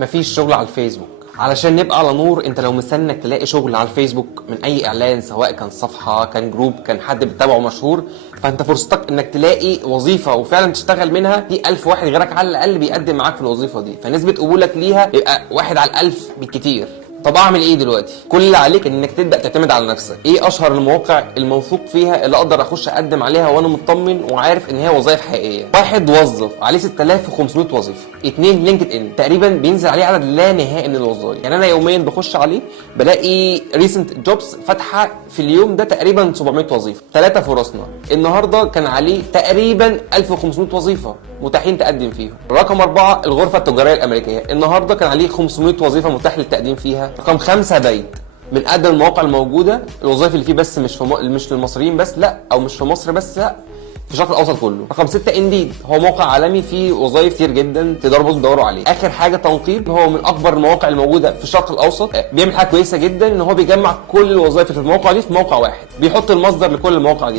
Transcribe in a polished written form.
مفيش شغل على الفيسبوك. علشان نبقى على نور، انت لو مستني انك تلاقي شغل على الفيسبوك من اي اعلان، سواء كان صفحه، كان جروب، كان حد بتتابعه مشهور، فانت فرصتك انك تلاقي وظيفه وفعلا تشتغل منها دي 1000 واحد غيرك على الاقل بيقدم معاك في الوظيفه دي، فنسبه قبولك ليها يبقى 1 على 1000 بالكتير. طب اعمل ايه دلوقتي؟ كل اللي عليك انك تبدا تعتمد على نفسك. ايه اشهر المواقع الموثوق فيها اللي اقدر اخش اقدم عليها وانا مطمن وعارف ان هي وظائف حقيقيه؟ 1 وظف عليه 6500 وظيفه. 2 لينكد ان تقريبا بينزل عليه عدد لا نهائي من الوظائف، يعني انا يوميا بخش عليه بلاقي ريسنت جوبز فاتحه في اليوم ده تقريبا 700 وظيفه. 3 فرصنا النهارده كان عليه تقريبا 1500 وظيفه متاحين تقدم فيهم. رقم 4 الغرفه التجاريه الامريكيه، النهارده كان عليه 500 وظيفه متاح للتقديم فيها. رقم 5 بايت، من اقدم المواقع الموجوده، الوظائف اللي فيه بس مش للمصريين بس لا، او مش في مصر بس لا، في الشرق الاوسط كله. رقم 6 انديد، هو موقع عالمي فيه وظائف كتير جدا تقدروا تدوروا عليه. اخر حاجه تنقيب، هو من اكبر المواقع الموجوده في الشرق الاوسط، بيعمل حاجه كويسه جدا ان هو بيجمع كل الوظائف اللي في الموقع دي في موقع واحد، بيحط المصدر لكل المواقع دي.